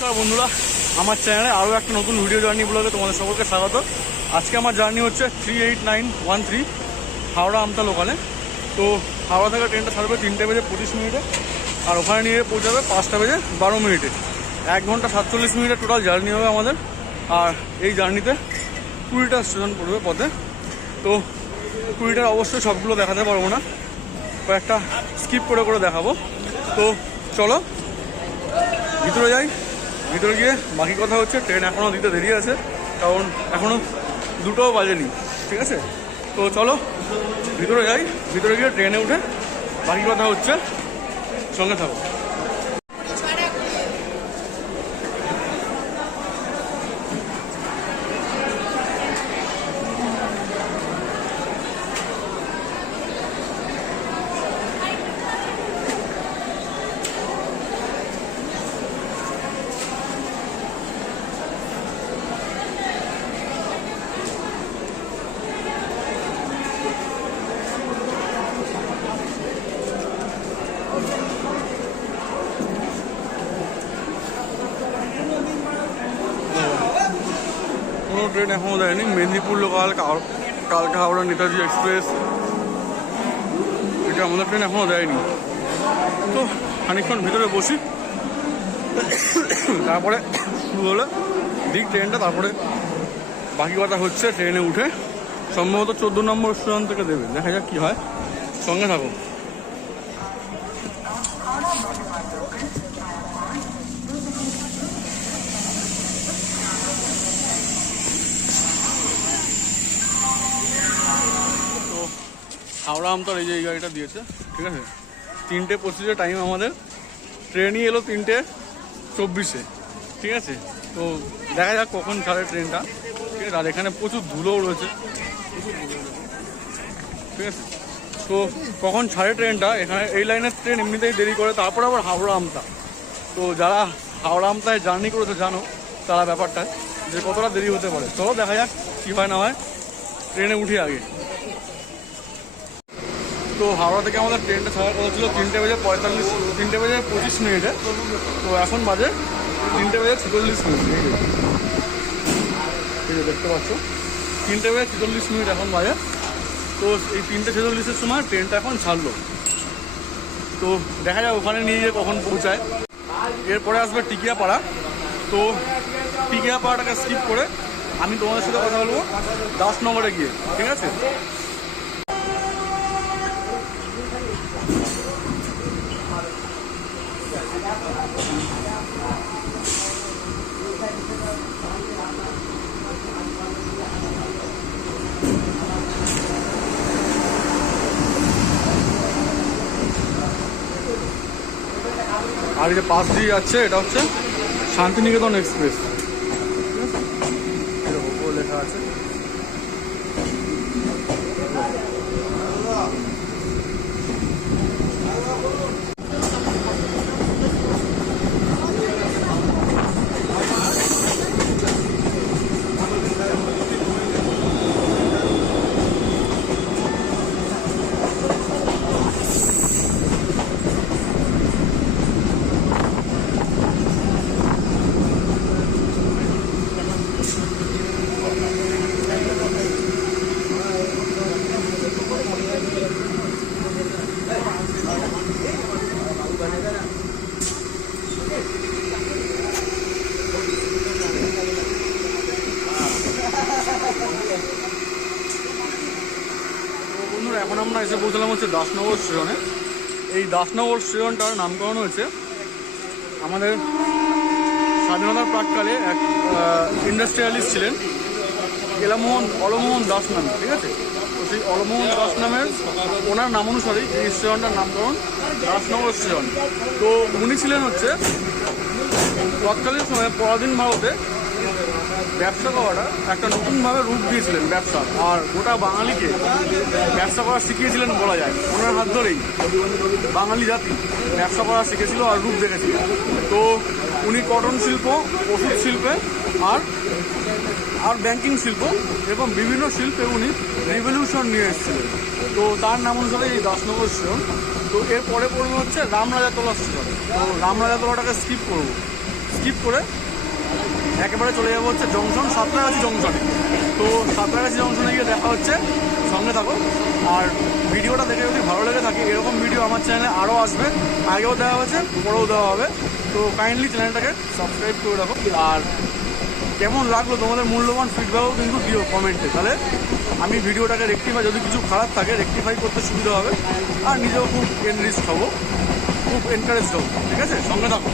নমস্কার বন্ধুরা, আমার চ্যানেলে আরও একটা নতুন ভিডিও জার্নি ব্লগে তোমাদের সকলকে স্বাগত। আজকে আমার জার্নি হচ্ছে 38913 হাওড়া আমতা লোকালে। তো হাওড়া থেকে ট্রেনটা ছাড়বে 3টে বেজে 25 মিনিটে, আর ওখানে নিয়ে পৌঁছাবে 5টা বেজে 12 মিনিটে। 1 ঘন্টা 47 মিনিটের টোটাল জার্নি হবে আমাদের। আর এই জার্নিতে 20টা স্টেশন পড়বে পথে। তো 20টার অবশ্যই সবগুলো দেখাতে পারবো না, কয়েকটা স্কিপ করে করে দেখাবো। তো চলো ভিতরে যাই। ভিতরে গিয়ে বাকি কথা হচ্ছে, ট্রেন এখনও দিতে দেরি আছে, কারণ এখনও 2টোও বাজেনি, ঠিক আছে? তো চলো ভিতরে যাই, ভিতরে গিয়ে ট্রেনে উঠে বাকি কথা হচ্ছে, সঙ্গে থাকো। কোনো ট্রেন এখনও দেয়নি। মেদিনীপুর লোকাল, কালকা হাওড়া নেতাজি এক্সপ্রেস, এটা আমাদের ট্রেন এখনও দেয়নি। তো খানিকক্ষণ ভিতরে বসি, তারপরে শুরু হলে দিক ট্রেনটা, তারপরে বাকি কথা হচ্ছে ট্রেনে উঠে সম্ভবত 14 নম্বর স্টেশন থেকে দেবে। দেখা যাক কী হয়, সঙ্গে থাকো। হাওড়া আমতার এই যে এই গাড়িটা দিয়েছে, ঠিক আছে? 3টে 25-এ টাইম আমাদের, ট্রেনই এলো 3টে 24-এ, ঠিক আছে? তো দেখা যাক কখন ছাড়ে ট্রেনটা, ঠিক আছে? আর এখানে প্রচুর ধুলোও রয়েছে, ঠিক আছে? তো কখন ছাড়ে ট্রেনটা, এখানে এই লাইনের ট্রেন এমনিতেই দেরি করে, তারপর আবার হাওড়া আমতা। তো যারা হাওড়া আমতায় জার্নি করেছে জানো তারা ব্যাপারটা যে কতটা দেরি হতে পারে। চলো দেখা যাক কী হয় না হয়, ট্রেনে উঠি আগে। তো হাওড়া থেকে আমাদের ট্রেনটা ছাড়ার কথা ছিল 3টে বেজে 25 মিনিটে। তো এখন বাজে 3টে বেজে 46 মিনিট। এই যে দেখতে পাচ্ছ 3টে বেজে 46 মিনিট এখন বাজে। তো এই 3টে 46-এর সময় ট্রেনটা এখন ছাড়লো। তো দেখা যায় ওখানে নিয়ে গিয়ে কখন পৌঁছায়। এরপরে আসবে টিকিয়াপাড়া। তো টিকিয়াপাড়াটাকে স্কিপ করে আমি তোমাদের সাথে কথা বলবো দাসনগরে গিয়ে, ঠিক আছে? আর এই যে পাশ দিয়ে যাচ্ছে, এটা হচ্ছে শান্তিনিকেতন এক্সপ্রেস, এরকম লেখা আছে। এখন আমরা এসে পৌঁছলাম হচ্ছে দাসনগর স্টেশনে। এই দাসনগর স্টেশনটার নামকরণ হয়েছে আমাদের স্বাধীনতার প্রাককালে এক ইন্ডাস্ট্রিয়ালিস্ট ছিলেন, অলমোহন দাস নামে, ঠিক আছে? তো সেই অলমোহন দাস নামের ওনার নাম অনুসারেই এই স্টেশনটার নামকরণ দাসনগর স্টেশন। তো উনি ছিলেন হচ্ছে তৎকালীন সময়ে পরাধীন ভারতে ব্যবসা করাটা একটা নতুনভাবে রূপ দিয়েছিলেন ব্যবসা, আর গোটা বাঙালিকে ব্যবসা করা শিখিয়েছিলেন বলা যায়। ওনার হাত ধরেই বাঙালি জাতি ব্যবসা করা শিখেছিল আর রূপ দেখেছিল। তো উনি কটন শিল্প, ওষুধ শিল্পে আর ব্যাংকিং শিল্প এবং বিভিন্ন শিল্পে উনি রিভলিউশন নিয়ে এসেছিলেন। তো তার নাম অনুসারে এই দাসনগর স্টেশন। তো এরপরে পড়বে হচ্ছে রামরাজাতলা স্টেশন। তো রামরাজাতলাটাকে স্কিপ করবো। স্কিপ করে একেবারে চলে যাবো হচ্ছে জংশন, সাঁতরাগাছি জংশনে। তো সাঁতরাগাছি জংশনে গিয়ে দেখা হচ্ছে, সঙ্গে থাকো। আর ভিডিওটা দেখে যদি ভালো লেগে থাকে, এরকম ভিডিও আমার চ্যানেলে আরও আসবে, আগেও দেওয়া হয়েছে, পরেও দেওয়া হবে। তো কাইন্ডলি চ্যানেলটাকে সাবস্ক্রাইব করে রাখো। আর কেমন লাগলো তোমাদের মূল্যবান ফিডব্যাকও কিন্তু দিও কমেন্টে, তাহলে আমি ভিডিওটাকে রেকটিফাই, যদি কিছু খারাপ থাকে রেকটিফাই করতে সুবিধা হবে। আর নিজেও খুব এনরিচ হবো, খুব এনকারেজ হবো। ঠিক আছে, সঙ্গে থাকো।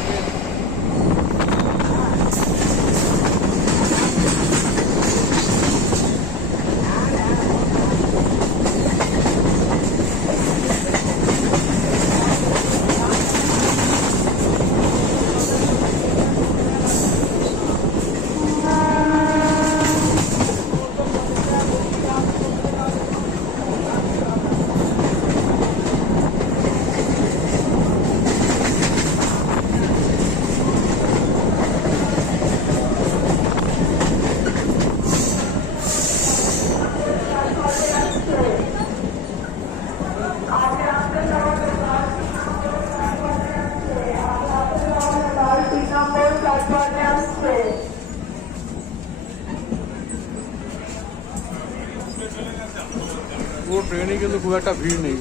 পুরো ট্রেনে কিন্তু খুব একটা ভিড় নেই।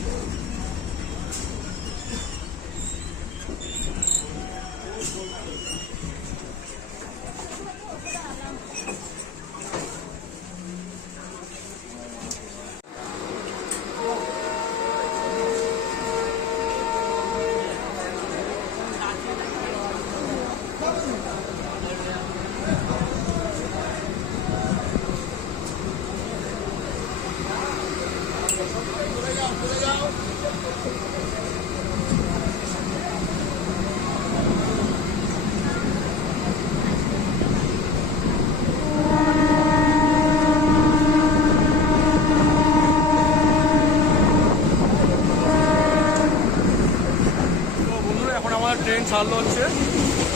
ট্রেন ছাড়লো হচ্ছে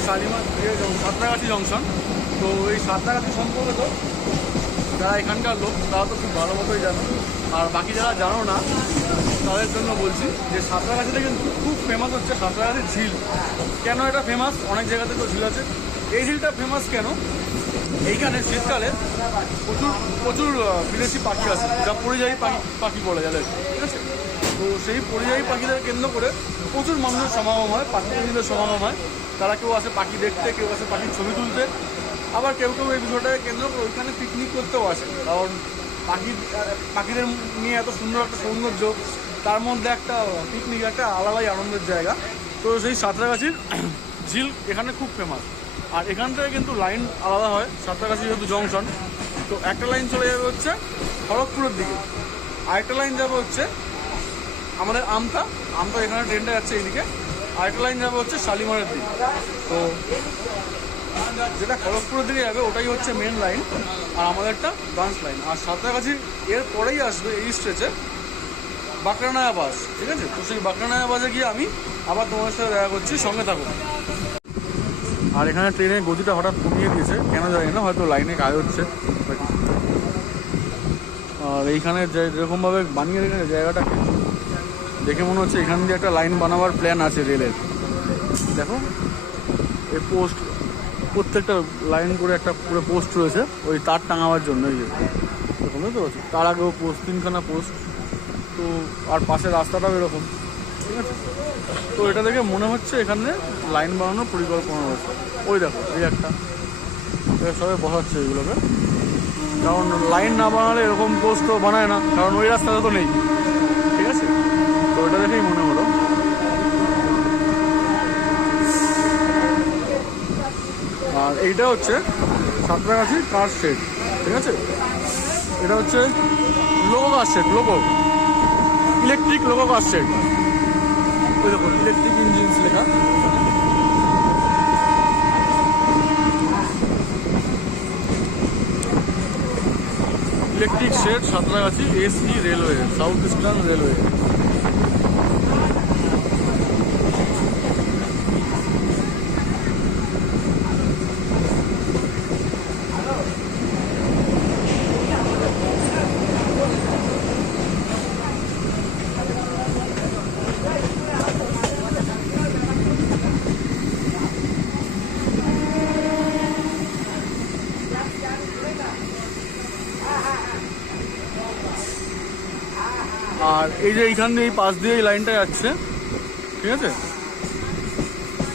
শালিমার সাঁতরাগাছি জংশন। তো এই সাঁতরাগাছি সম্পর্কে তো যারা এখানকার লোক তারা তো খুব ভালো মতোই জানো, আর বাকি যারা জানো না তাদের জন্য বলছি যে সাঁতরাগাছিতে কিন্তু খুব ফেমাস হচ্ছে সাঁতরাগাছির ঝিল। কেন এটা ফেমাস? অনেক জায়গাতে তো ঝিল আছে। এই ঝিলটা ফেমাস কেন? এইখানে শীতকালে প্রচুর প্রচুর বিদেশি পাখি আছে, যা পরিযায়ী পাখি বলে যাদের, ঠিক আছে? তো সেই পরিযায়ী পাখিদের কেন্দ্র করে প্রচুর মানুষের সমাগম হয়, পাখিপ্রেমীদের সমাগম হয়। তারা কেউ আসে পাখি দেখতে, কেউ আসে পাখির ছবি তুলতে, আবার কেউ কেউ এই বিষয়টাকে কেন্দ্র করে ওইখানে পিকনিক করতেও আসে। কারণ পাখিদের নিয়ে এত সুন্দর একটা সৌন্দর্য, তার মধ্যে একটা পিকনিক একটা আলাদাই আনন্দের জায়গা। তো সেই সাঁতরাগাছির ঝিল এখানে খুব ফেমাস। আর এখান থেকে কিন্তু লাইন আলাদা হয়, সাঁতরাগাছি যেহেতু জংশন। তো একটা লাইন চলে যাবে হচ্ছে খড়গপুরের দিকে, আরেকটা লাইন যাবে হচ্ছে আমাদের আমতা এখানে ট্রেনটা যাচ্ছে এইদিকে, আরেকটা লাইন যাবে হচ্ছে শালিমারের দিকে। তো যেটা খড়গপুরের দিকে যাবে ওটাই হচ্ছে মেন লাইন, আর আমাদেরটা ব্রাঞ্চ লাইন। আর সাঁতরাগাছি এর পরেই আসবে এই স্টেজে বাঁকড়ানায়া বাস, ঠিক আছে? তো সেই বাঁকড়ানায়া বাসে গিয়ে আমি আবার তোমার সাথে দেখা করছি, সঙ্গে থাকো। আর এখানে ট্রেনের গতিটা হঠাৎ কমিয়ে দিয়েছে, কেন জানি না, হয়তো লাইনে কাজ হচ্ছে। আর এইখানে যেরকমভাবে বানিয়ে রেখেছে জায়গাটা দেখে মনে হচ্ছে এখান দিয়ে একটা লাইন বানাবার প্ল্যান আছে রেলের। দেখো এই পোস্ট, প্রত্যেকটা লাইন করে একটা পুরো পোস্ট রয়েছে ওই তার টাঙাবার জন্য। এই যে বুঝতে পারছি, তার আগেও পোস্ট, 3খানা পোস্ট। তো আর পাশে রাস্তাটাও এরকম, ঠিক আছে? তো এটা দেখে মনে হচ্ছে এখানে লাইন বানানোর পরিকল্পনা রয়েছে। ওই দেখো এই একটা সবাই বসাচ্ছে এগুলোকে, কারণ লাইন না বানালে এরকম পোস্ট তো বানায় না, কারণ ওই রাস্তাটা তো নেই, ঠিক আছে? তো ওইটা দেখেই মনে হলো। আর এইটা হচ্ছে সাঁতরাগাছি কার শেড, ঠিক আছে? এটা হচ্ছে loco car shed, electric loco car shed. ওই দেখো ইলেকট্রিক ইঞ্জিনস লেখা। Electric shed Santragachi SE railway, south eastern railway. আর এই যে এইখান দিয়ে এই পাশ দিয়ে এই লাইনটা যাচ্ছে, ঠিক আছে,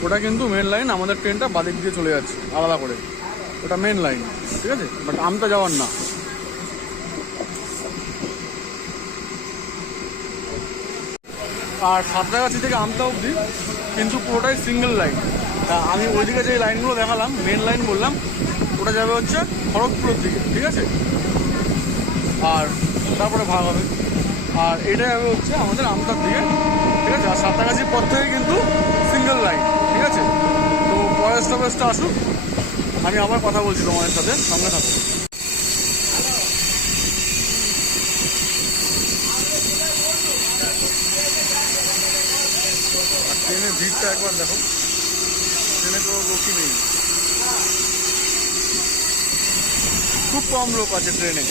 ওটা কিন্তু মেন লাইন। আমাদের ট্রেনটা বাদিক দিয়ে চলে যাচ্ছে আলাদা করে, ওটা মেন লাইন, ঠিক আছে, বাট আমতা যাওয়ার না। আর সাঁতরাগাছি থেকে আমতা অবধি কিন্তু পুরোটাই সিঙ্গেল লাইন। আমি ওইদিকে যে লাইনগুলো দেখালাম, মেন লাইন বললাম, ওটা যাবে হচ্ছে খড়গপুরের দিকে, ঠিক আছে, আর তারপরে ভাগ হবে। আর এটা যাবে হচ্ছে আমাদের আমতার দিকে, ঠিক আছে। আর সাঁতরাগাছির পর থেকে কিন্তু সিঙ্গেল লাইন, ঠিক আছে। তো পরের স্টপেজটা আসুক, আমি আবার কথা বলছি তোমাদের সাথে, সঙ্গে থাকো। আর ট্রেনের ভিড়টা একবার দেখো, ট্রেনে কোনো লোকই নেই, খুব কম লোক আছে ট্রেনে।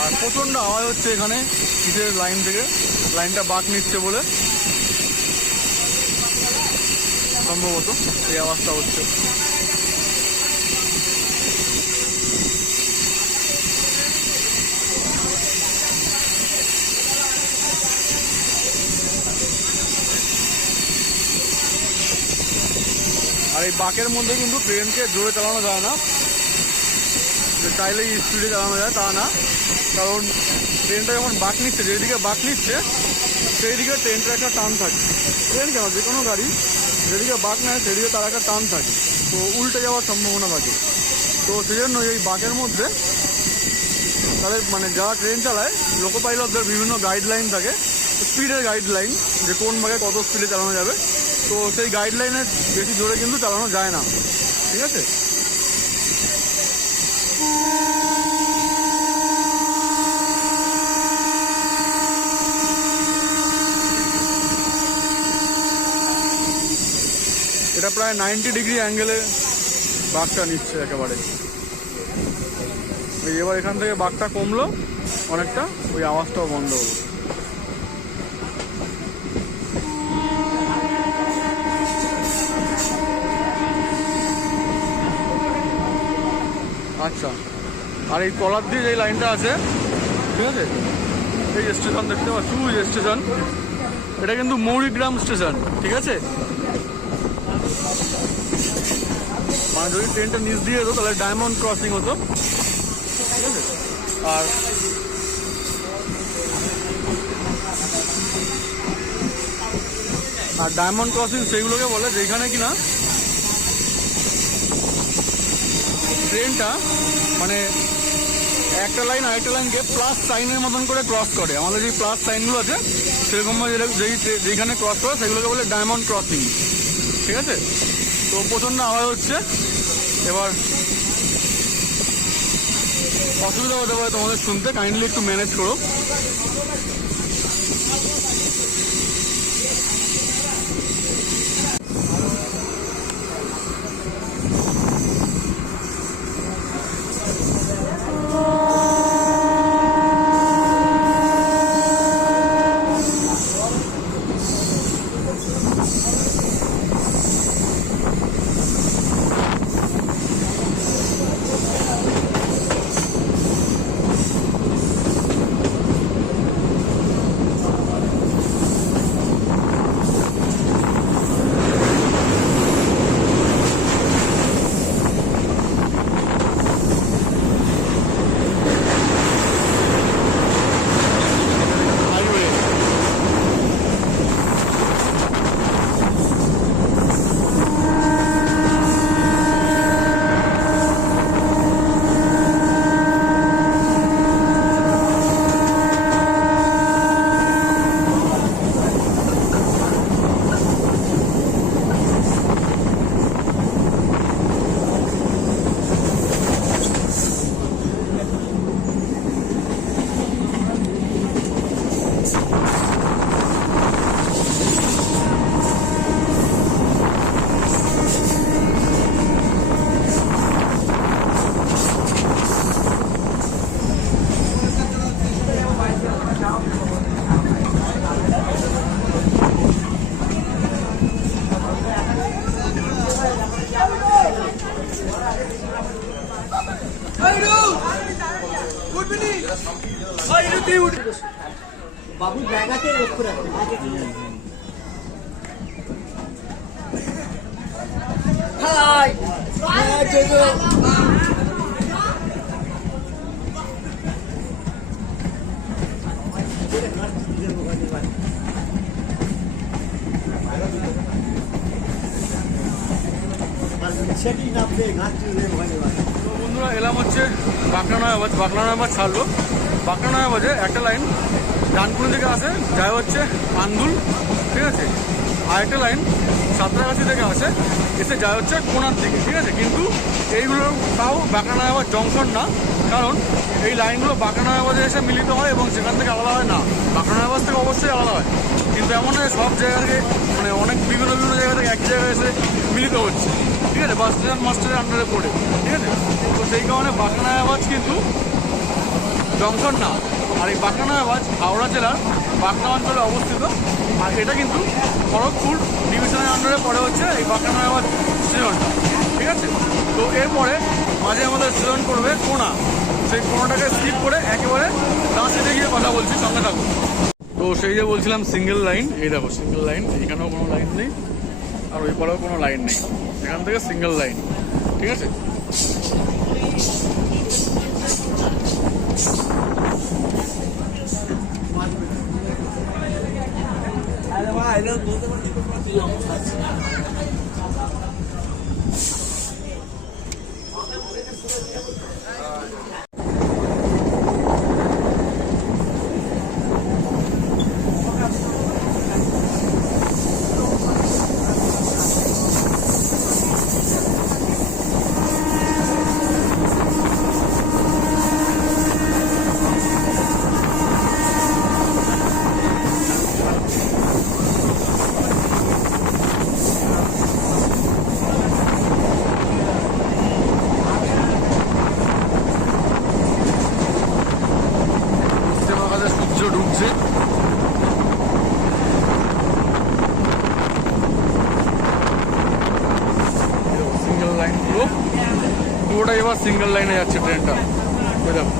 আর প্রচণ্ড আওয়াজ হচ্ছে এখানে কিসের লাইন থেকে, লাইনটা বাঁক নিচ্ছে বলে সম্ভবত এই আওয়াজটা হচ্ছে। আর এই বাঁকের মধ্যে কিন্তু ট্রেনকে জোরে চালানো যায় না, যে চাইলেই স্পিডে চালানো যায় তা না, কারণ ট্রেনটা যখন বাঁক নিচ্ছে, যেদিকে বাঁক নিচ্ছে সেই দিকে ট্রেনটার একটা টান থাকে। ট্রেন কেন, যে কোনো গাড়ি যেদিকে বাঁক নেয় সেদিকে তার একটা টান থাকে, তো উল্টে যাওয়ার সম্ভাবনা থাকে। তো সেই জন্য এই বাঁকের মধ্যে তাদের মানে যারা ট্রেন চালায়, লোকো পাইলটদের বিভিন্ন গাইডলাইন থাকে, স্পিডের গাইডলাইন, যে কোন ভাগে কত স্পিডে চালানো যাবে। তো সেই গাইডলাইনের বেশি জোরে কিন্তু চালানো যায় না, ঠিক আছে। এটা প্রায় 90 ডিগ্রি অ্যাঙ্গেলে বাঁকটা নিচ্ছে একেবারে। এবার এখান থেকে বাঁকটা কমলো অনেকটা, ওই আওয়াজটাও বন্ধ হলো। আচ্ছা, আর এই কলার দিয়ে যে লাইনটা আছে, ঠিক আছে, এই স্টেশন দেখতে পাচ্ছি, ওই স্টেশন, এটা কিন্তু মৌরিগ্রাম স্টেশন, ঠিক আছে। মানে যদি ট্রেনটা নিচ দিয়ে যেত তাহলে ডায়মন্ড ক্রসিং হতো, ঠিক আছে। আর ডায়মন্ড ক্রসিং সেইগুলোকে বলে যেখানে কিনা ট্রেনটা মানে একটা লাইন আরেকটা লাইনকে প্লাস সাইনের মতন করে ক্রস করে। আমাদের যে প্লাস সাইনগুলো আছে সেরকম যেখানে ক্রস করে সেগুলোকে বলে ডায়মন্ড ক্রসিং, ঠিক আছে। তো প্রচণ্ড আওয়াজ হচ্ছে, এবার অসুবিধা হতে পারে তোমাদের শুনতে, কাইন্ডলি একটু ম্যানেজ করো। বাবু জায়গাতে লক্ষ্য রাখতে হাই সেটি নামবে ঘাস চুলে ভয় ভয়। তো বন্ধুরা এলাম হচ্ছে বাঁকড়া নয়াবাজ। বাঁকড়া নয়াবাজ ছাড়লো। বাঁকড়া নয়াবাজে একটা লাইন ডানকুনি থেকে আসে, যায় হচ্ছে আন্দুল, ঠিক আছে। আর একটা লাইন সাঁতরাগাছি থেকে আসে, এসে যায় হচ্ছে কোনার দিকে, ঠিক আছে। কিন্তু এইগুলো তাও বাঁকড়া নয়াবাজ জংশন না, কারণ এই লাইনগুলো বাঁকড়া নয়াবাজে এসে মিলিত হয় এবং সেখান থেকে আলাদা হয় না। বাঁকড়া নয়াবাজ থেকে অবশ্যই আলাদা হয়, কিন্তু এমন নয় সব জায়গা থেকে, মানে অনেক বিভিন্ন বিভিন্ন জায়গা থেকে এক জায়গায় এসে মিলিত হচ্ছে, ঠিক আছে। বাস স্টেশন মাস্টারের আন্ডারে পড়ে, ঠিক আছে। তো সেই কারণে বাঁকড়া নয়াবাজ কিন্তু জংশন না। আর এই বাঁকড়া নয়াবাজ হাওড়া জেলার বাঁকড়া অঞ্চলে অবস্থিত। আর এটা কিন্তু খড়গপুর ডিভিশনের আন্ডারে পড়ে হচ্ছে এই বাঁকড়া নয়াবাজ স্টেশনটা, ঠিক আছে। তো এরপরে মাঝে আমাদের স্টেশন করবে কোনা। সেই কোনাটাকে স্কিপ করে একেবারে দাঁড়িয়ে গিয়ে কথা বলছি, সঙ্গে থাকো। তো সেই যে বলছিলাম সিঙ্গেল লাইন, এই দেখো সিঙ্গেল লাইন, এখানেও কোনো লাইন নেই আর ওই পারেও কোনো লাইন নেই, এখান থেকে সিঙ্গেল লাইন, ঠিক আছে। সূর্য ঢুকছে, সিঙ্গেল লাইন পুরোটা এবার সিঙ্গেল লাইনে যাচ্ছে ট্রেনটা, দেখো।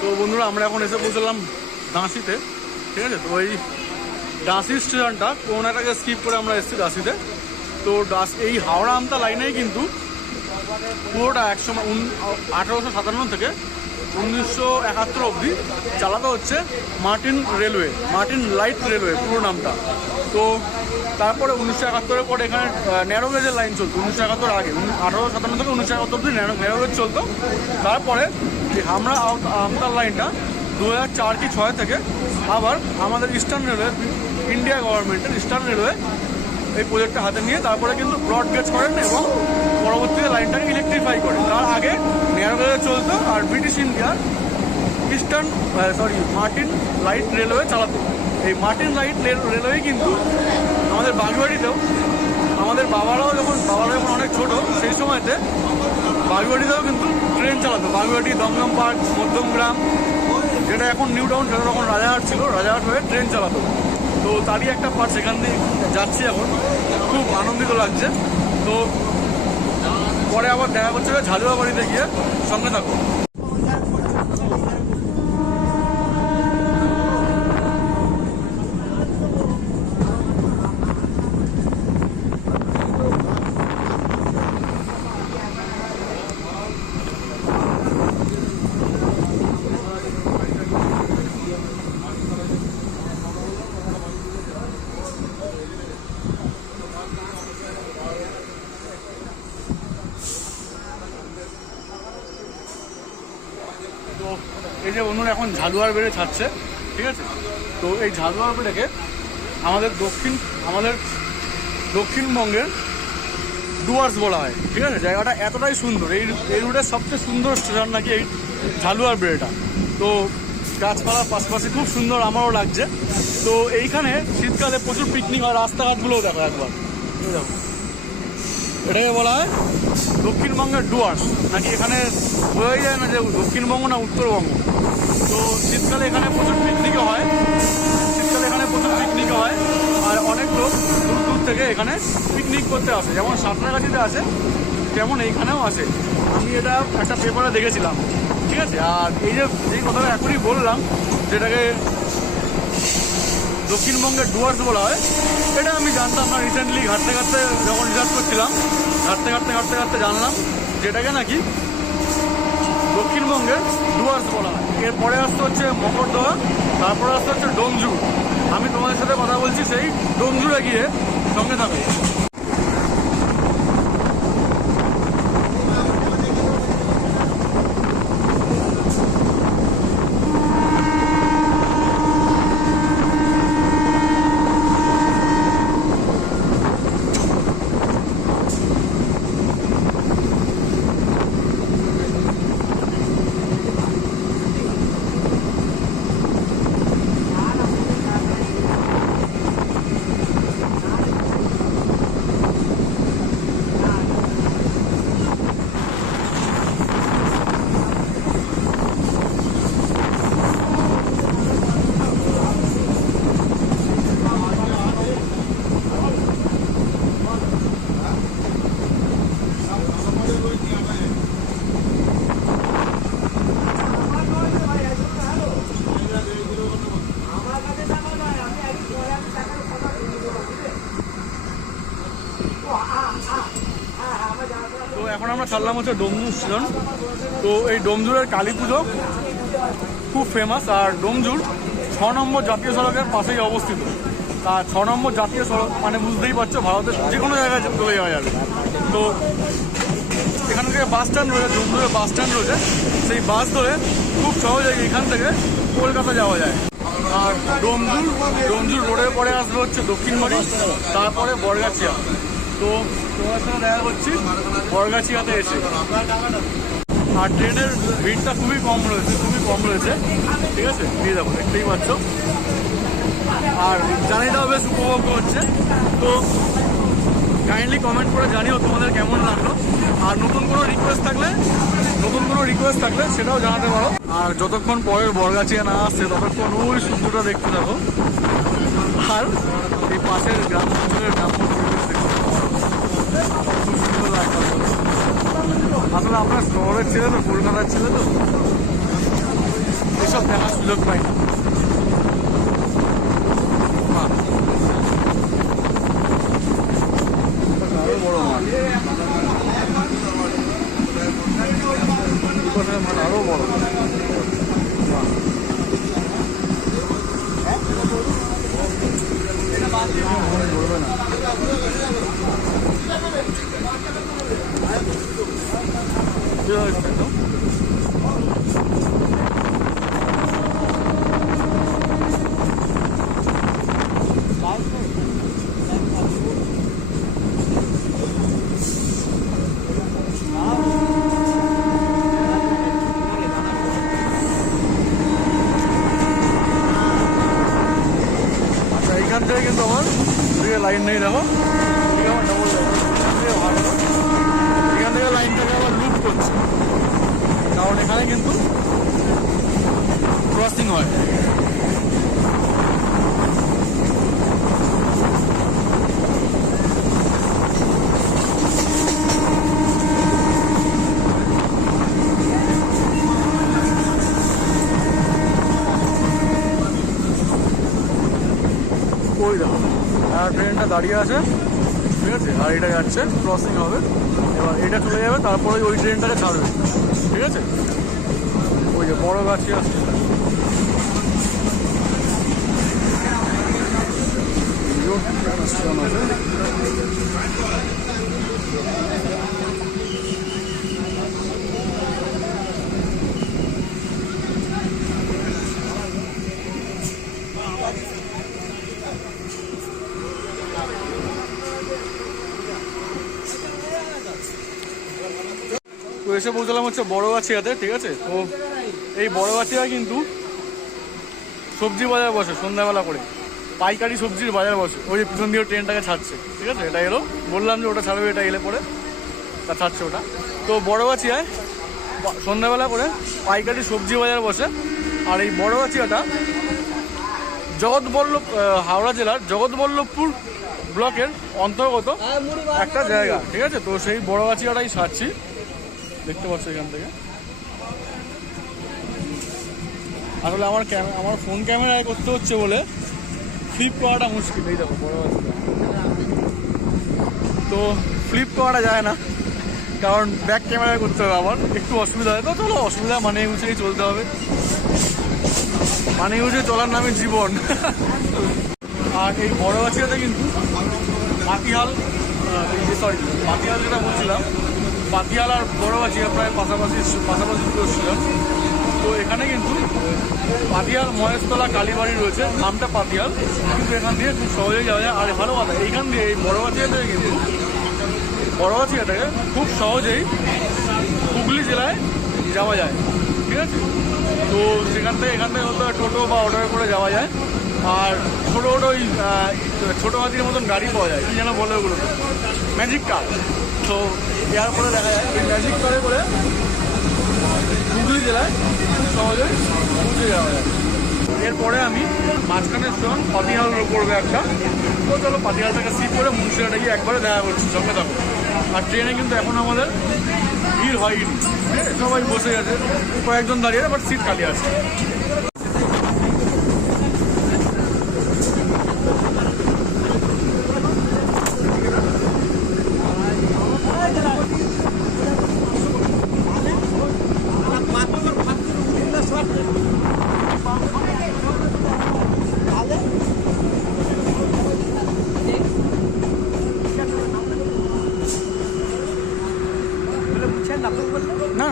তো বন্ধুরা আমরা এখন এসে পৌঁছলাম দাঁসিতে, ঠিক আছে। তো এই দাঁসি স্টেশনটা কোনাটাকে স্কিপ করে আমরা এসেছি দাঁসিতে। তো এই হাওড়া আমতা লাইনেই কিন্তু পুরোটা একসময় 1857 থেকে 1971 অবধি চালাতে হচ্ছে Martin railway, Martin light railway পুরো নামটা। তো তারপরে 1971 পরে এখানে ন্যারো গেজের লাইন চলতো। 1971 আগে 1857 থেকে 1971 অবধি ন্যারো গেজ চলতো। তারপরে এই হাওড়া আমতার লাইনটা 2004 কি 2006 থেকে আবার আমাদের ইস্টার্ন রেলওয়ে, ইন্ডিয়া গভর্নমেন্টের ইস্টার্ন রেলওয়ে এই প্রজেক্টটা হাতে নিয়ে তারপরে কিন্তু ব্রড গেজ করেন এবং পরবর্তীতে লাইনটাকে ইলেকট্রিফাই করেন। তার আগে ন্যারো গেজে চলতো আর ব্রিটিশ ইন্ডিয়ার মার্টিন লাইট রেলওয়ে চালাতো। এই মার্টিন লাইট রেলওয়ে কিন্তু আমাদের বাগুইয়াড়িতেও, আমাদের বাবারা যখন অনেক ছোট সেই সময়তে বাগুইয়াড়িতেও কিন্তু ট্রেন চালাতো। বাগুইয়াড়ি, দমদম পার্ক, মধ্যমগ্রাম, যেটা এখন নিউ টাউন, সেটা তখন রাজারহাট ছিল, রাজারহাট হয়ে ট্রেন চালাতো। তো তারই একটা পার্ট সেখান দিয়ে যাচ্ছি এখন, খুব আনন্দিত লাগছে। তো পরে আবার দেখা করছে ঝালুয়া বাড়িতে গিয়ে, সঙ্গে থাকো। এই যে বন্ধুরা এখন ঝালুয়ার বেড়ে ছাড়ছে, ঠিক আছে। তো এই ঝালুয়ার বেড়াকে আমাদের দক্ষিণবঙ্গের ডুয়ার্স বলা হয়, ঠিক আছে। জায়গাটা এতটাই সুন্দর, এই রুটের সবচেয়ে সুন্দর স্টেশন নাকি এই ঝালুয়ার বেড়াটা। তো গাছপালার পাশাপাশি খুব সুন্দর, আমারও লাগছে। তো এইখানে শীতকালে প্রচুর পিকনিক হয়, রাস্তাঘাটগুলোও দেখো একবার, দেখো এটাকে বলা হয় দক্ষিণবঙ্গের ডুয়ার্স। নাকি এখানে বোঝাই যায় না যে দক্ষিণবঙ্গ না উত্তরবঙ্গ। তো শীতকালে এখানে প্রচুর পিকনিকও হয়, আর অনেক লোক দূর দূর থেকে এখানে পিকনিক করতে আসে, যেমন সাঁতরাগাছিতে আছে তেমন এইখানেও আসে। আমি এটা একটা পেপারে দেখেছিলাম, ঠিক আছে। আর এই যে কথাটা এখনই বললাম, যেটাকে দক্ষিণবঙ্গের ডুয়ার্স বলা হয়, এটা আমি জানতাম না। রিসেন্টলি ঘাটতে যখন রিসার্চ করছিলাম, ঘাটতে জানলাম যেটাকে নাকি দক্ষিণবঙ্গের ডুয়ার্স বলা হয়। এরপরে আসতে হচ্ছে মকরদোয়া, তারপরে আসতে হচ্ছে ডোমজুর। আমি তোমাদের সাথে কথা বলছি সেই ডোমজুরে গিয়ে, সঙ্গে থাকো। তো এখন আমরা ছাড়লাম হচ্ছে ডোমজুর স্টেশন। তো এই ডোমজুরের কালী পুজো খুব ফেমাস, আর ডোমজুর 6 নম্বর জাতীয় সড়কের পাশেই অবস্থিত। আর 6 নম্বর জাতীয় সড়ক মানে বুঝতেই পারছো, ভারতের যে কোনো জায়গায় চলে যাওয়া যাবে। তো এখান থেকে বাস স্ট্যান্ড রয়েছে, ডোমজুরের বাস স্ট্যান্ড রয়েছে, সেই বাস ধরে খুব সহজে এখান থেকে কলকাতা যাওয়া যায়। আর ডোমজুর রোডের পরে আসবে হচ্ছে দক্ষিণবাড়ি, তারপরে বরগাছিয়া। তো তোমার সাথে দেখা করছি বরগাছিয়াতে এসে। আর ট্রেনের ভিড়টা খুবই কম রয়েছে, ঠিক আছে। দিয়ে যাবো, দেখতেই পাচ্ছ। আর জার্নিটাও বেশ উপভোগ হচ্ছে। তো কাইন্ডলি কমেন্ট করে জানিও তোমাদের কেমন লাগলো। আর নতুন কোনো রিকোয়েস্ট থাকলে সেটাও জানাতে পারো। আর যতক্ষণ পরের বরগাছিয়া না আসছে ততক্ষণ ওই সূর্যটা দেখতে থাকো, আর এই পাশের গ্রাম্য খুব সুন্দর লাগবে। আসলে আমরা শহরের ছেলে তো, কলকাতার ছেলে তো, এসব দেখার সুযোগ পাই না। আরো বড় মাঠ, আরো বড়। ধরবে না। এখান থেকে কিন্তু আমার লাইন নেই, দেখো ডবল লাইন, এখান থেকে লাইনটাকে আবার লুপ করছে, কারণ এখানে কিন্তু ক্রসিং হয়। ওই দেখো, আর ট্রেনটা দাঁড়িয়ে আছে, ঠিক আছে। আর এটা যাচ্ছে, ক্রসিং হবে, এবার এটা চলে যাবে, তারপরে ওই ট্রেনটাকে ছাড়বে, ঠিক আছে। ওই যে বড়গাছিয়া স্টেশন আছে। তো এসে পৌঁছলাম হচ্ছে বড়গাছিয়াতে, ঠিক আছে। তো এই বড়গাছিয়া কিন্তু সবজি বাজার বসে সন্ধ্যাবেলা করে, পাইকারি সবজির বাজার বসে। ওই যে পিছন দিয়ে ট্রেনটাকে ছাড়ছে, ঠিক আছে, এটা এলো, বললাম যে ওটা ছাড়বে, এটা এলে পরে তা ছাড়ছে ওটা। তো বড়গাছিয়ায় সন্ধ্যাবেলা করে পাইকারি সবজি বাজার বসে। আর এই বড়গাছিয়াটা জগৎবল্লভ হাওড়া জেলার জগৎবল্লভপুর ব্লকের অন্তর্গত একটা জায়গা, ঠিক আছে। তো সেই বড়গাছিয়াটাই ছাড়ছি, দেখতে পাচ্ছ এখান থেকে। আসলে আমার ফোন ক্যামেরায় করতে হচ্ছে বলে ফ্লিপ করাটা মুশকিল। এই দেখো বড়গাছিয়া, তো ফ্লিপ করাটা যায় না, কারণ ব্যাক ক্যামেরায় করতে হবে, আমার একটু অসুবিধা হয়। তো চলো, অসুবিধা মানে গুছিয়েই চলতে হবে, মানে গুছিয়ে চলার নামে জীবন। আর এই বড়গাছিয়াতে কিন্তু পাতিহাল যেটা বলছিলাম, পাতিহাল আর বড়গাছিয়া প্রায় পাশাপাশি ছিলাম। তো এখানে কিন্তু পাতিহাল মহেশতলা কালীবাড়ি রয়েছে, নামটা পাতিহাল, কিন্তু এখান দিয়ে খুব সহজেই যাওয়া যায়। আর ভালো কথা, এইখান দিয়ে এই বড়গাছিয়াতে কিন্তু বড়গাছিয়াটাকে খুব সহজেই হুগলি জেলায় যাওয়া যায়, ঠিক আছে। তো সেখান থেকে এখান থেকে হয়তো টোটো বা অটোয় করে যাওয়া যায়। আর ছোটো ওই ছোটো হাতির মতন গাড়ি পাওয়া যায়, কি যেন বলে ওগুলো, ম্যাজিক কার। তো এয়ারপোর্টে দেখা যায় এই ম্যাজিক কারে করে হুগলি জেলায় খুব সহজেই পৌঁছে যাওয়া যায়। এরপরে আমি মাঝখানে স্টেশন পাতিহাল করবে একটা। তো চলো পাতিহাল থেকে সিট করে মুন্সিরহাটে গিয়ে একবারে দেখা করছি, সঙ্গে থাকো। আর ট্রেনে কিন্তু এখন আমাদের ভিড় হয়নি, সবাই বসে গেছে, কয়েকজন দাঁড়িয়ে, বাট সিট খালি আছে। না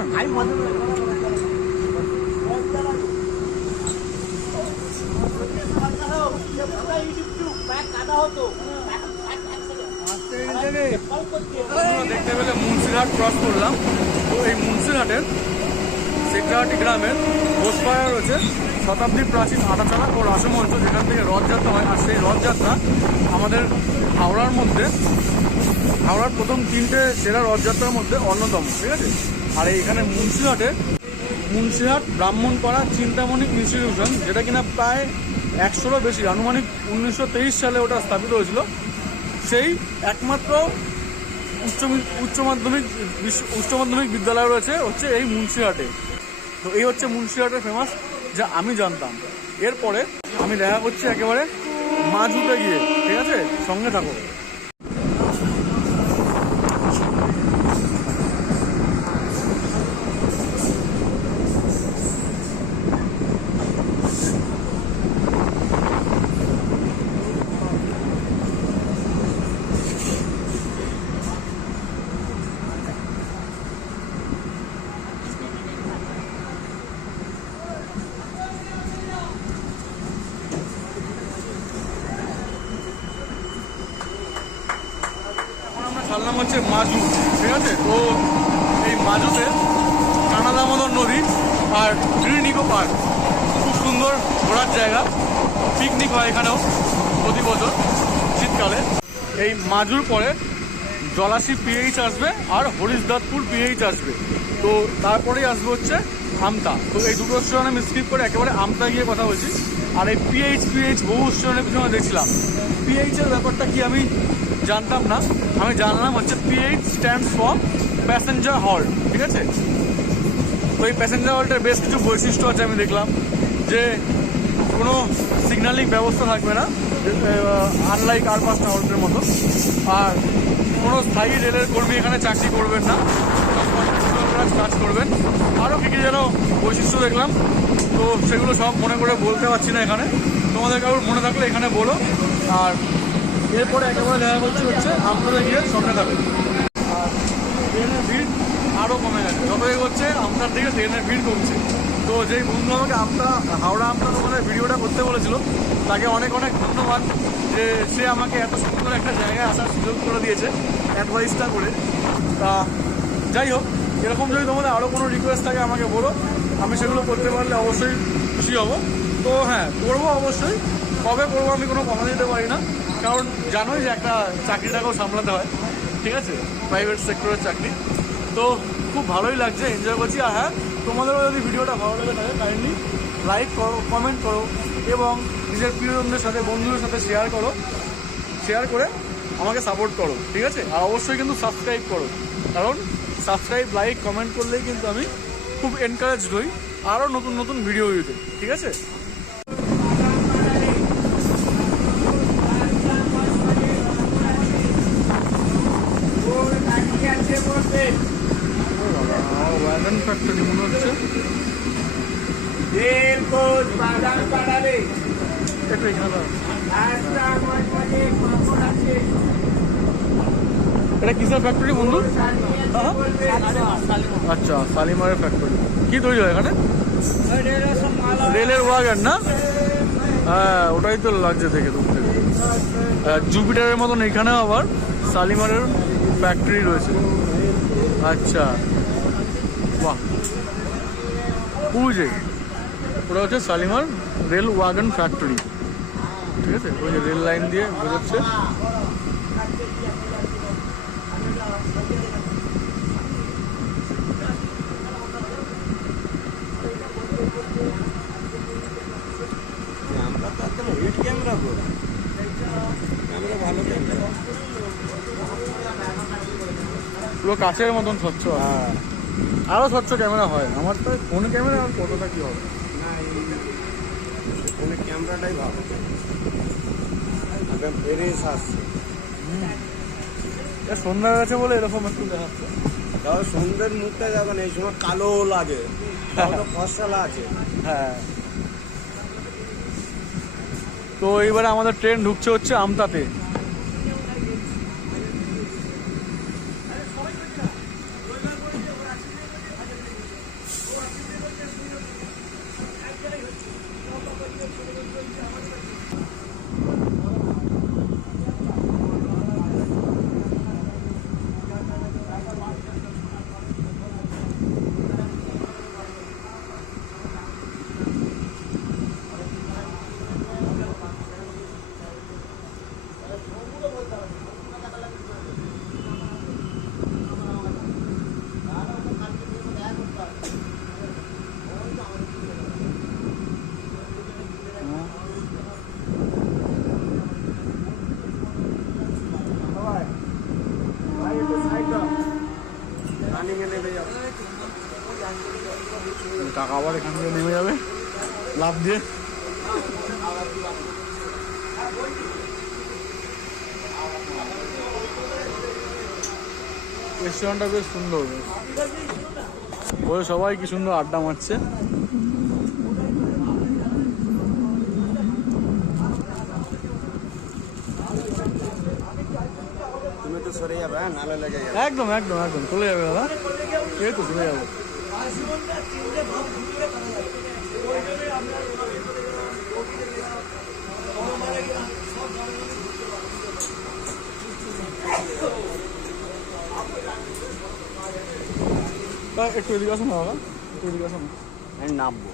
দেখতে পেলে মুন্সিরহাট ক্রস করলাম। তো এই মুন্সিরহাটের সেক্রাহাটি গ্রামের ঘোষপাড়া রয়েছে শতাব্দী প্রাচীন আটাচালা ও রাসমঞ্চ, যেখান থেকে রথযাত্রা হয়। আর সেই রথযাত্রা আমাদের হাওড়ার প্রথম 3টে সেরা রথযাত্রার মধ্যে অন্যতম, ঠিক আছে। আর এইখানে মুন্সিরহাট ব্রাহ্মণপাড়া চিন্তামণি ইনস্টিটিউশন, যেটা কিনা প্রায় 100রও বেশি, আনুমানিক 1923 সালে ওটা স্থাপিত হয়েছিল। সেই একমাত্র উচ্চ মাধ্যমিক বিদ্যালয় রয়েছে হচ্ছে এই মুন্সিরহাটে। তো এই হচ্ছে মুন্সিরহাটের ফেমাস, যা আমি জানতাম। এরপরে আমি দেখা করছি একেবারে মাঝুতে গিয়ে, ঠিক আছে, সঙ্গে থাকো। তার নাম হচ্ছে মাজু, ঠিক আছে। তো এই মাজুতে কানা দামোদর নদী আর গ্রিন ইকো পার্ক, খুব সুন্দর ঘোরার জায়গা, পিকনিক হয় এখানেও প্রতি বছর শীতকালে। এই মাজুর পরে জলাশি পিএইচ আসবে আর হরিশদাসপুর পিএইচ আসবে। তো তারপরেই আসবে হচ্ছে আমতা। তো এই দুটো স্টেশনে আমি স্কিপ করে একেবারে আমতা গিয়ে কথা বলছি। আর এই পিএইচ বহু স্টেশনের পিছনে দেখছিলাম। পিএইচের ব্যাপারটা কি আমি জানতাম না, আমি জানলাম হচ্ছে pH stands for passenger halt, ঠিক আছে। তো এই প্যাসেঞ্জার হল্টের বেশ কিছু বৈশিষ্ট্য আছে, আমি দেখলাম যে কোনো সিগন্যালিং ব্যবস্থা থাকবে না, আনলাইক আর 5টা হল্টের মতো। আর কোনো স্থায়ী রেলের কর্মী এখানে চাকরি করবেন না, কাজ করবেন। আরও কী কী যেন বৈশিষ্ট্য দেখলাম, তো সেগুলো সব মনে করে বলতে পারছি না এখানে, তোমাদের কারোর মনে থাকলে এখানে বলো। আর এরপরে একেবারে দেখা করছি হচ্ছে আমতলা গিয়ে সঙ্গে থাকবে। আর ট্রেনের ভিড় আরও কমে গেছে, যত এগোচ্ছে আমতার দিকে ট্রেনের ভিড় কমছে। তো যেই বন্ধু আমাকে হাওড়া আমতা দোকানের ভিডিওটা করতে বলেছিল, তাকে অনেক অনেক ধন্যবাদ যে সে আমাকে এত সুন্দর একটা জায়গায় আসার সুযোগ করে দিয়েছে অ্যাডভাইসটা করে। তা যাই হোক, এরকম যদি তোমাদের আরও কোনো রিকোয়েস্ট থাকে আমাকে বলো, আমি সেগুলো করতে পারলে অবশ্যই খুশি হব। তো হ্যাঁ, করবো অবশ্যই। কবে করবো আমি কোনো কথা দিতে পারি না, কারণ জানোই যে একটা চাকরিটাকেও সামলাতে হয়, ঠিক আছে, প্রাইভেট সেক্টরের চাকরি। তো খুব ভালোই লাগছে, এনজয় করছি। আর হ্যাঁ, তোমাদেরও যদি ভিডিওটা ভালো লেগে থাকে কাইন্ডলি লাইক করো, কমেন্ট করো এবং নিজের প্রিয়জনদের সাথে, বন্ধুদের সাথে শেয়ার করে আমাকে সাপোর্ট করো, ঠিক আছে। আর অবশ্যই কিন্তু সাবস্ক্রাইব করো, কারণ সাবস্ক্রাইব, লাইক, কমেন্ট করলেই কিন্তু আমি খুব এনকারেজড হই আরও নতুন নতুন ভিডিও দিতে, ঠিক আছে। ওয়াগন ফ্যাক্টরি মনে হচ্ছে। একটু এখানে দাও। এটা কিসের ফ্যাক্টরি বন্ধু? আচ্ছা, শালিমারের ফ্যাক্টরি। কি তৈরি হয় এখানে? রেলের ওয়াগন না? হ্যাঁ, ওটাই তো লাগছে দেখে দূর থেকে। জুপিটারের মতন এখানেও আবার শালিমারের ফ্যাক্টরি রয়েছে। আচ্ছা, বাহ, বুঝে। ওটা হচ্ছে শালিমার রেল ওয়াগন ফ্যাক্টরি, ঠিক আছে। ওই যে রেল লাইন দিয়ে বোঝাচ্ছে। পুরো কাছের মতন স্বচ্ছ। হ্যাঁ, আরও স্বচ্ছ ক্যামেরা হয়। আমার তো ফোন ক্যামেরা আর কতটা কি হবে না, এই ফোনের ক্যামেরাটাই ভালো, একদম ফ্রেশ আসছে। সন্ধ্যা গেছে বলে এরকম একটু দেখাচ্ছে। তাও সন্ধ্যের মুখটা যাবেন, এই সময় কালো লাগে, ফসলা আছে। হ্যাঁ, তো এইবারে আমাদের ট্রেন ঢুকছে হচ্ছে আমতাতে। টাকা আবার এখান থেকে নেমে যাবে লাভ দিয়ে। রেস্টুরেন্টটা বেশ সুন্দর, ওই সবাই কি সুন্দর আড্ডা মারছে। তুমি তো সরে যাবে, হ্যাঁ, নালে লেগে যাবে। একদম একদম একদম চলে যাবে দাদা, এই তো চলে যাবো। একটু এদিকে আসো না দাদা, একটু এদিকে আসো না। আমি নামবো,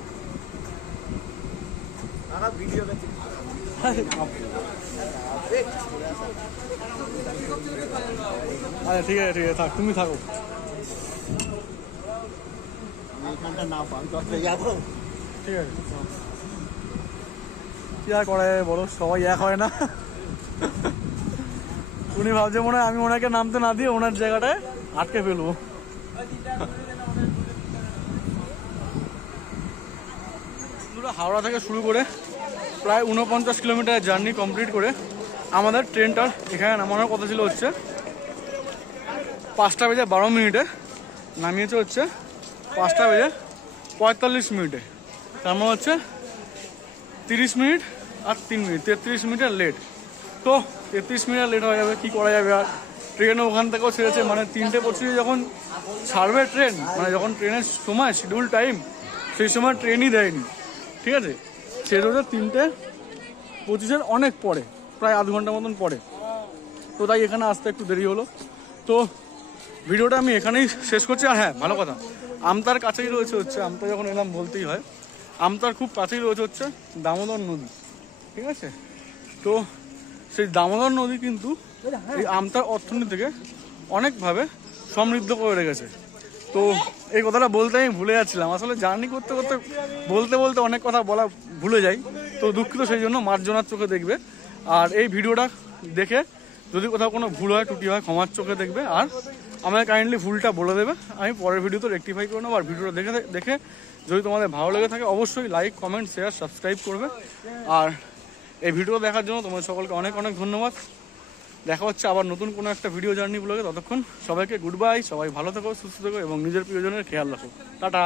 তারা ভিডিও দেখে। আচ্ছা, ঠিক আছে ঠিক আছে, থাক, তুমি থাকো। এখানটা না পান করতে যাবো, ঠিক আছে, কি আর করে বলো, সবাই এক হয় না। উনি ভাবছে মনে হয় আমি ওনাকে নামতে না দিয়ে ওনার জায়গাটায় আটকে ফেলবো। হাওড়া থেকে শুরু করে প্রায় 49 কিলোমিটার জার্নি কমপ্লিট করে আমাদের ট্রেনটার এখানে নামানোর কথা ছিল হচ্ছে 5:12 নামিয়েছে হচ্ছে 5:45। তার মানে হচ্ছে 30 মিনিট আর 3 মিনিট, 33 মিনিট লেট। তো 33 মিনিট লেট হয়ে যাবে, কি করা যাবে। আর ট্রেনও ওখান থেকেও ছেড়েছে, মানে 3:25 যখন ছাড়বে ট্রেন, মানে যখন ট্রেনের সময় শিডিউল টাইম, সেই সময় ট্রেনই দেয়নি, ঠিক আছে। সেটা হচ্ছে 3:25 অনেক পরে, প্রায় আধ ঘন্টা মতন পরে। তো তাই এখানে আসতে একটু দেরি হলো। তো ভিডিওটা আমি এখানেই শেষ করছি। আর হ্যাঁ, ভালো কথা, আমতার কাছেই রয়েছে হচ্ছে, আমতা যখন এলাম বলতেই হয়, আমতার খুব কাছেই রয়েছে হচ্ছে দামোদর নদী, ঠিক আছে? তো সেই দামোদর নদী কিন্তু এই আমতার অর্থনীতিকে অনেকভাবে সমৃদ্ধ করে রেখেছে। তো এই কথাটা বলতে আমি ভুলে যাচ্ছিলাম, আসলে জার্নি করতে করতে বলতে বলতে অনেক কথা বলা ভুলে যাই। তো দুঃখিত সেই জন্য, মার্জনার চোখে দেখবে। আর এই ভিডিওটা দেখে যদি কোথাও কোনো ভুল হয়, ত্রুটি হয়, ক্ষমার চোখে দেখবে। আর আমাকে কাইন্ডলি ভুলটা বলে দেবে, আমি পরের ভিডিওতে রেকটিফাই করে নেবো। আর ভিডিওটা দেখে যদি তোমাদের ভালো লেগে থাকে অবশ্যই লাইক, কমেন্ট, শেয়ার, সাবস্ক্রাইব করবে। আর এই ভিডিও দেখার জন্য তোমাদের সকলকে অনেক অনেক ধন্যবাদ। দেখা হচ্ছে আবার নতুন কোনো একটা ভিডিও জার্নি ব্লগে। ততক্ষণ সবাইকে গুড বাই, সবাই ভালো থেকো, সুস্থ থেকো এবং নিজের প্রিয়জনের খেয়াল রাখো। টাটা।